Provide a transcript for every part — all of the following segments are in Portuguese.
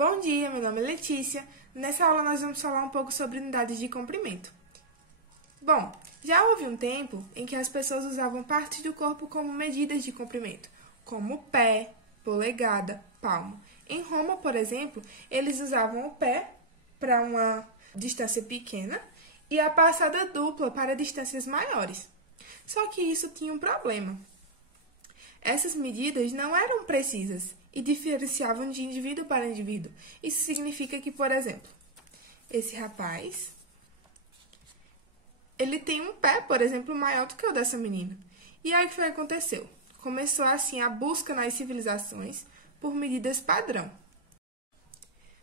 Bom dia, meu nome é Letícia. Nessa aula nós vamos falar um pouco sobre unidades de comprimento. Bom, já houve um tempo em que as pessoas usavam partes do corpo como medidas de comprimento, como pé, polegada, palmo. Em Roma, por exemplo, eles usavam o pé para uma distância pequena e a passada dupla para distâncias maiores. Só que isso tinha um problema. Essas medidas não eram precisas e diferenciavam de indivíduo para indivíduo. Isso significa que, por exemplo, esse rapaz, ele tem um pé, por exemplo, maior do que o dessa menina. E aí o que foi que aconteceu? Começou assim a busca nas civilizações por medidas padrão.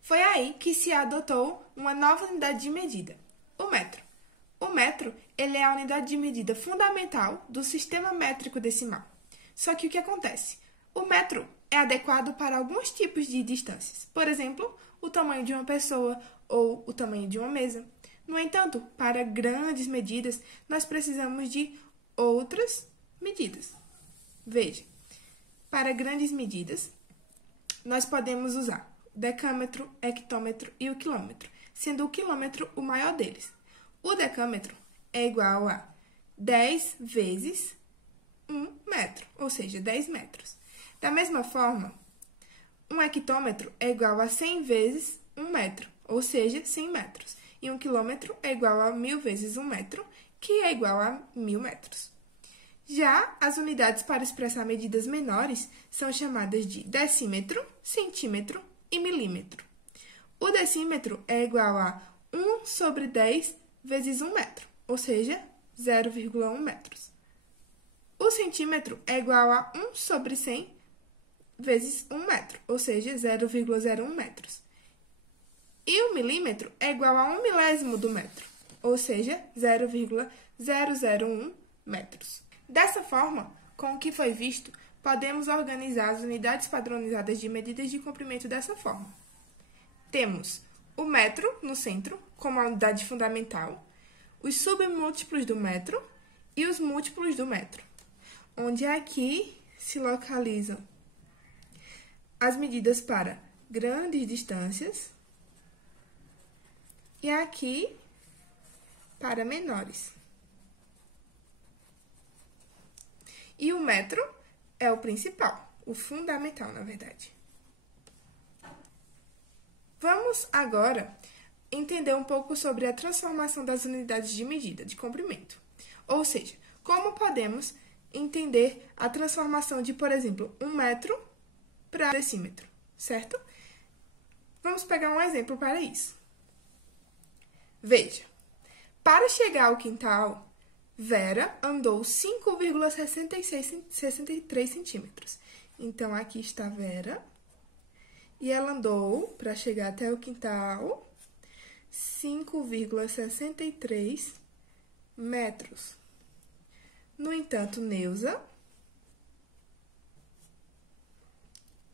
Foi aí que se adotou uma nova unidade de medida, o metro. O metro, ele é a unidade de medida fundamental do sistema métrico decimal. Só que o que acontece? O metro é adequado para alguns tipos de distâncias. Por exemplo, o tamanho de uma pessoa ou o tamanho de uma mesa. No entanto, para grandes medidas, nós precisamos de outras medidas. Veja, para grandes medidas, nós podemos usar o decâmetro, hectômetro e o quilômetro, sendo o quilômetro o maior deles. O decâmetro é igual a 10 vezes 1 metro, ou seja, 10 metros. Da mesma forma, um hectômetro é igual a 100 vezes 1 metro, ou seja, 100 metros. E um quilômetro é igual a 1000 vezes 1 metro, que é igual a 1000 metros. Já as unidades para expressar medidas menores são chamadas de decímetro, centímetro e milímetro. O decímetro é igual a 1 sobre 10 vezes 1 metro, ou seja, 0,1 metros. O centímetro é igual a 1 sobre 100 vezes 1 metro, ou seja, 0,01 metros. E o milímetro é igual a 1 milésimo do metro, ou seja, 0,001 metros. Dessa forma, com o que foi visto, podemos organizar as unidades padronizadas de medidas de comprimento dessa forma. Temos o metro no centro, como a unidade fundamental, os submúltiplos do metro e os múltiplos do metro, onde aqui se localizam as medidas para grandes distâncias e aqui para menores. E o metro é o principal, o fundamental, na verdade. Vamos agora entender um pouco sobre a transformação das unidades de medida de comprimento. Ou seja, como podemos entender a transformação de, por exemplo, 1 metro para decímetro, certo? Vamos pegar um exemplo para isso. Veja, para chegar ao quintal, Vera andou 5,63 centímetros. Então, aqui está Vera. E ela andou, para chegar até o quintal, 5,63 metros. No entanto, Neuza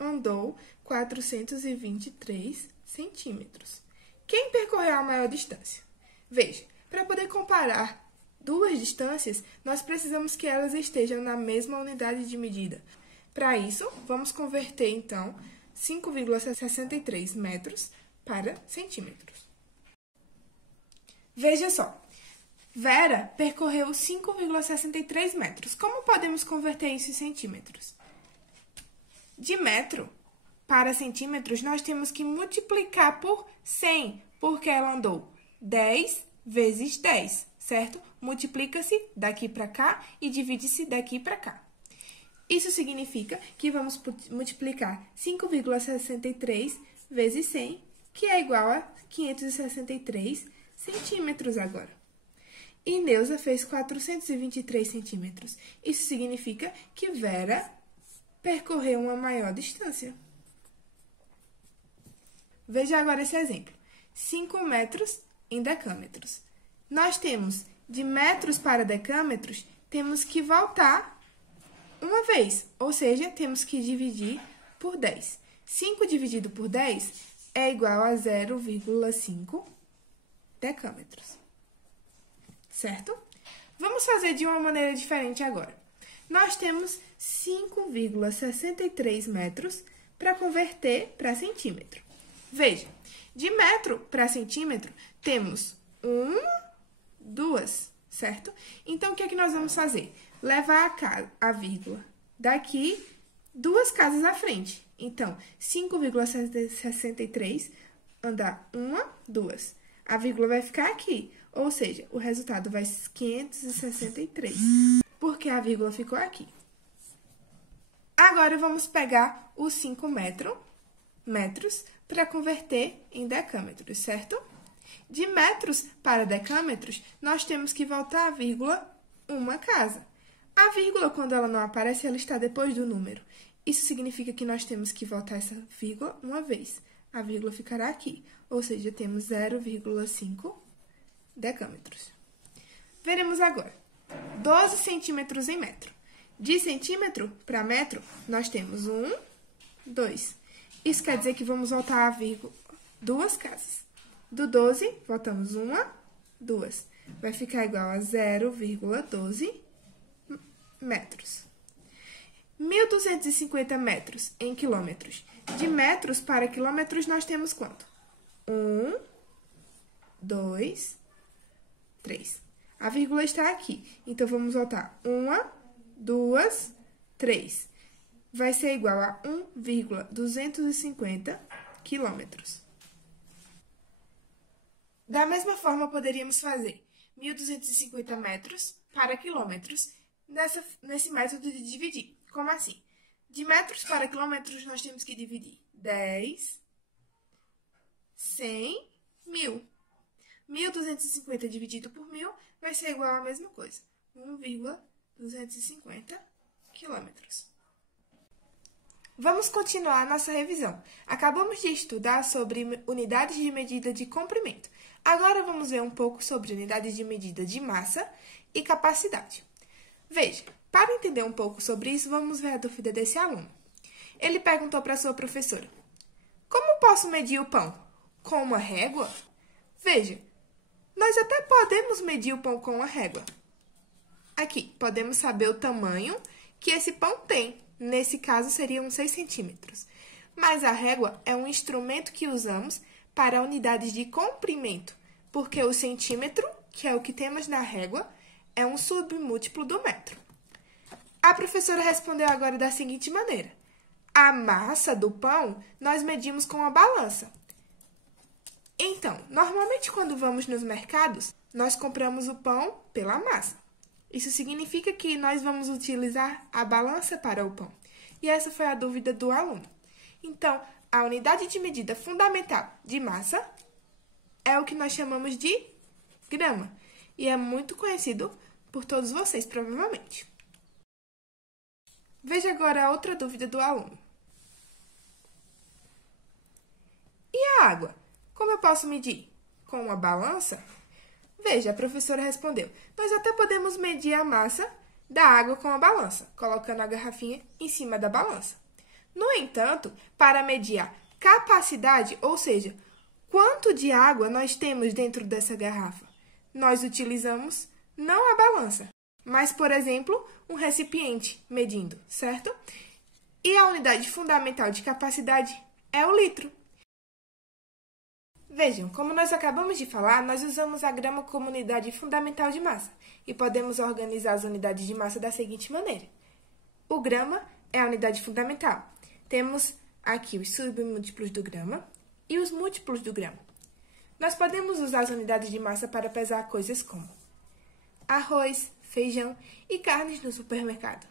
andou 423 centímetros. Quem percorreu a maior distância? Veja, para poder comparar duas distâncias, nós precisamos que elas estejam na mesma unidade de medida. Para isso, vamos converter, então, 5,63 metros para centímetros. Veja só, Vera percorreu 5,63 metros. Como podemos converter isso em centímetros? De metro para centímetros, nós temos que multiplicar por 100, porque ela andou 10 vezes 10, certo? Multiplica-se daqui para cá e divide-se daqui para cá. Isso significa que vamos multiplicar 5,63 vezes 100, que é igual a 563 centímetros agora. E Neuza fez 423 centímetros. Isso significa que Vera percorreu uma maior distância. Veja agora esse exemplo. 5 metros em decâmetros. Nós temos de metros para decâmetros, temos que voltar uma vez, ou seja, temos que dividir por 10. 5 dividido por 10 é igual a 0,5 decâmetros. Certo? Vamos fazer de uma maneira diferente agora. Nós temos 5,63 metros para converter para centímetro. Veja, de metro para centímetro, temos 2, certo? Então, o que é que nós vamos fazer? Levar a vírgula daqui 2 casas à frente. Então, 5,63 andar 1, 2. A vírgula vai ficar aqui, ou seja, o resultado vai ser 563, porque a vírgula ficou aqui. Agora, vamos pegar os 5 metros para converter em decâmetros, certo? De metros para decâmetros, nós temos que voltar a vírgula uma casa. A vírgula, quando ela não aparece, ela está depois do número. Isso significa que nós temos que voltar essa vírgula uma vez. A vírgula ficará aqui, ou seja, temos 0,5 decâmetros. Veremos agora. 12 centímetros em metro. De centímetro para metro, nós temos 2. Isso quer dizer que vamos voltar a vírgula 2 casas. Do 12, voltamos 2. Vai ficar igual a 0,12 metros. 1.250 metros em quilômetros. De metros para quilômetros, nós temos quanto? 2, 3. A vírgula está aqui. Então, vamos voltar 2, 3. Vai ser igual a 1,250 quilômetros. Da mesma forma, poderíamos fazer 1.250 metros para quilômetros nesse método de dividir. Como assim? De metros para quilômetros, nós temos que dividir 10, 100, 1.000. 1.250 dividido por 1.000 vai ser igual à mesma coisa, 1,250 quilômetros. Vamos continuar nossa revisão. Acabamos de estudar sobre unidades de medida de comprimento. Agora vamos ver um pouco sobre unidades de medida de massa e capacidade. Veja, para entender um pouco sobre isso, vamos ver a dúvida desse aluno. Ele perguntou para sua professora: como posso medir o pão? Com uma régua? Veja, nós até podemos medir o pão com uma régua. Aqui, podemos saber o tamanho que esse pão tem. Nesse caso, seriam 6 centímetros. Mas a régua é um instrumento que usamos para unidades de comprimento, porque o centímetro, que é o que temos na régua, é um submúltiplo do metro. A professora respondeu agora da seguinte maneira: a massa do pão nós medimos com a balança. Então, normalmente quando vamos nos mercados, nós compramos o pão pela massa. Isso significa que nós vamos utilizar a balança para o pão. E essa foi a dúvida do aluno. Então, a unidade de medida fundamental de massa é o que nós chamamos de grama. E é muito conhecido por todos vocês, provavelmente. Veja agora a outra dúvida do aluno. E a água? Como eu posso medir? Com uma balança? Veja, a professora respondeu: nós até podemos medir a massa da água com a balança, colocando a garrafinha em cima da balança. No entanto, para medir a capacidade, ou seja, quanto de água nós temos dentro dessa garrafa, nós utilizamos não a balança, mas, por exemplo, um recipiente medindo, certo? E a unidade fundamental de capacidade é o litro. Vejam, como nós acabamos de falar, nós usamos a grama como unidade fundamental de massa e podemos organizar as unidades de massa da seguinte maneira. O grama é a unidade fundamental. Temos aqui os submúltiplos do grama e os múltiplos do grama. Nós podemos usar as unidades de massa para pesar coisas como arroz, feijão e carnes no supermercado.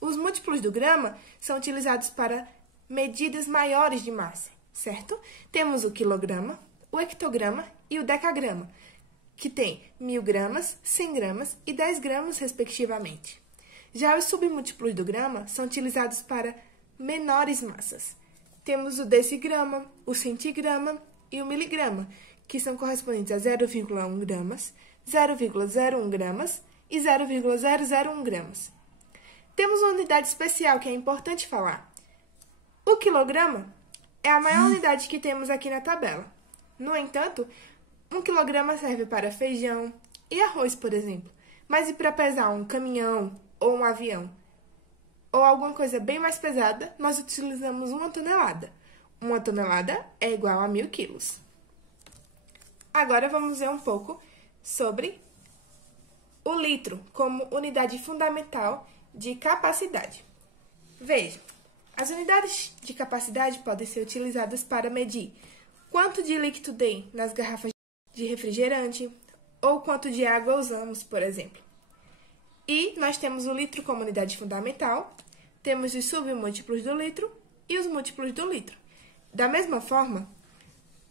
Os múltiplos do grama são utilizados para medidas maiores de massa, certo? Temos o quilograma, o hectograma e o decagrama, que tem 1.000 gramas, 100 gramas e 10 gramas, respectivamente. Já os submúltiplos do grama são utilizados para menores massas. Temos o decigrama, o centigrama e o miligrama, que são correspondentes a 0,1 gramas, 0,01 gramas e 0,001 gramas. Temos uma unidade especial que é importante falar. O quilograma é a maior unidade que temos aqui na tabela. No entanto, 1 quilograma serve para feijão e arroz, por exemplo. Mas e para pesar um caminhão ou um avião? Ou alguma coisa bem mais pesada, nós utilizamos 1 tonelada. 1 tonelada é igual a 1.000 quilos. Agora, vamos ver um pouco sobre o litro como unidade fundamental de capacidade. Veja, as unidades de capacidade podem ser utilizadas para medir quanto de líquido tem nas garrafas de refrigerante ou quanto de água usamos, por exemplo. E nós temos o litro como unidade fundamental, temos os submúltiplos do litro e os múltiplos do litro. Da mesma forma,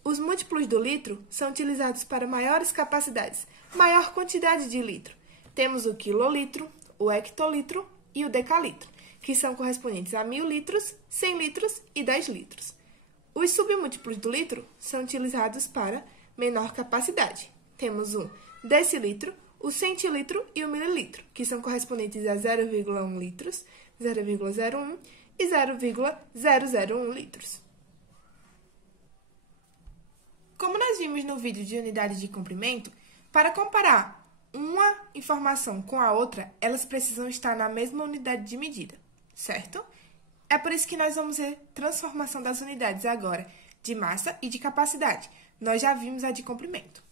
os múltiplos do litro são utilizados para maiores capacidades, maior quantidade de litro. Temos o quilolitro, o hectolitro e o decalitro, que são correspondentes a 1.000 litros, 100 litros e 10 litros. Os submúltiplos do litro são utilizados para menor capacidade. Temos o decilitro, o centilitro e o mililitro, que são correspondentes a 0,1 litros, 0,01 e 0,001 litros. Como nós vimos no vídeo de unidade de comprimento, para comparar uma informação com a outra, elas precisam estar na mesma unidade de medida, certo? É por isso que nós vamos ver transformação das unidades agora, de massa e de capacidade. Nós já vimos a de comprimento.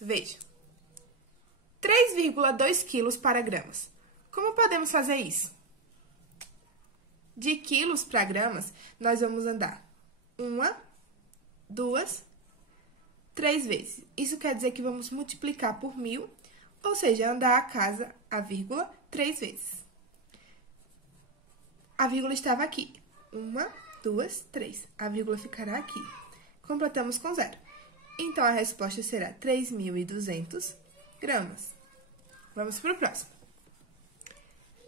Veja, 3,2 quilos para gramas. Como podemos fazer isso? De quilos para gramas, nós vamos andar 1, 2, 3 vezes. Isso quer dizer que vamos multiplicar por 1.000, ou seja, andar a casa, a vírgula, 3 vezes. A vírgula estava aqui. 1, 2, 3. A vírgula ficará aqui. Completamos com 0. Então, a resposta será 3.200 gramas. Vamos para o próximo.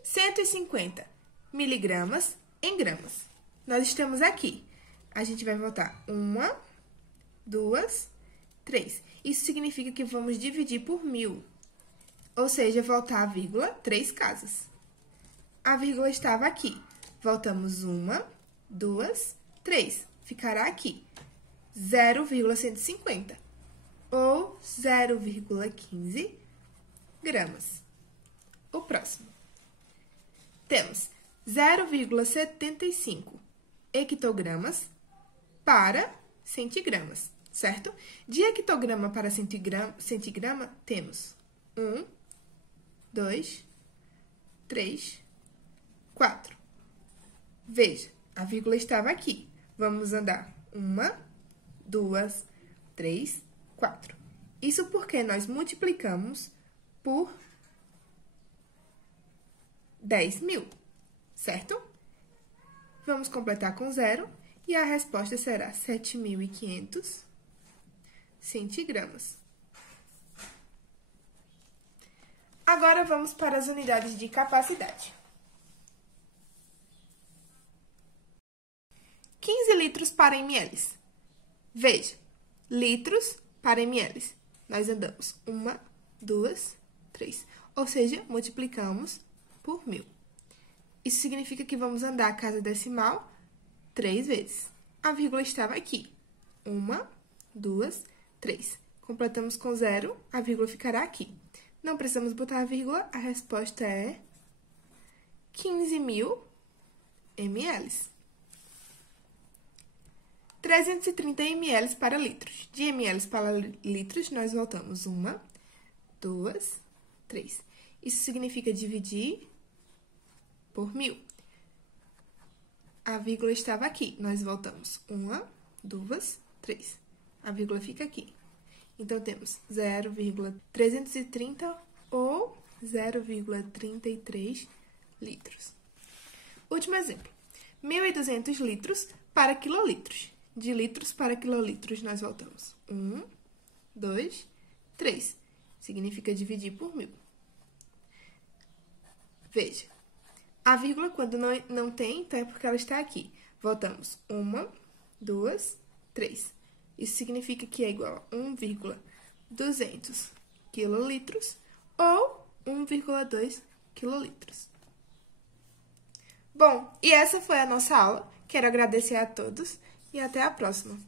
150 miligramas em gramas. Nós estamos aqui. A gente vai voltar 1, 2, 3. Isso significa que vamos dividir por 1.000. Ou seja, voltar a vírgula 3 casas. A vírgula estava aqui. Voltamos 1, 2, 3. Ficará aqui. 0,150 ou 0,15 gramas. O próximo. Temos 0,75 hectogramas para centigramas, certo? De hectograma para centigrama, temos 1, 2, 3, 4. Veja, a vírgula estava aqui. Vamos andar 1, 2, 3, 4. Isso porque nós multiplicamos por 10.000, certo? Vamos completar com 0 e a resposta será 7.500 centigramas. Agora, vamos para as unidades de capacidade. 15 litros para ml. Veja, litros para ml. Nós andamos 1, 2, 3. Ou seja, multiplicamos por 1.000. Isso significa que vamos andar a casa decimal 3 vezes. A vírgula estava aqui. 1, 2, 3. Completamos com 0, a vírgula ficará aqui. Não precisamos botar a vírgula, a resposta é 15.000 ml. 330 ml para litros. De ml para litros, nós voltamos 1, 2, 3. Isso significa dividir por 1.000. A vírgula estava aqui. Nós voltamos 1, 2, 3. A vírgula fica aqui. Então, temos 0,330 ou 0,33 litros. Último exemplo. 1.200 litros para quilolitros. De litros para quilolitros, nós voltamos 1, 2, 3. Significa dividir por 1.000. Veja, a vírgula, quando não tem, então é porque ela está aqui. Voltamos 1, 2, 3. Isso significa que é igual a 1,200 quilolitros ou 1,2 quilolitros. Bom, e essa foi a nossa aula. Quero agradecer a todos e até a próxima.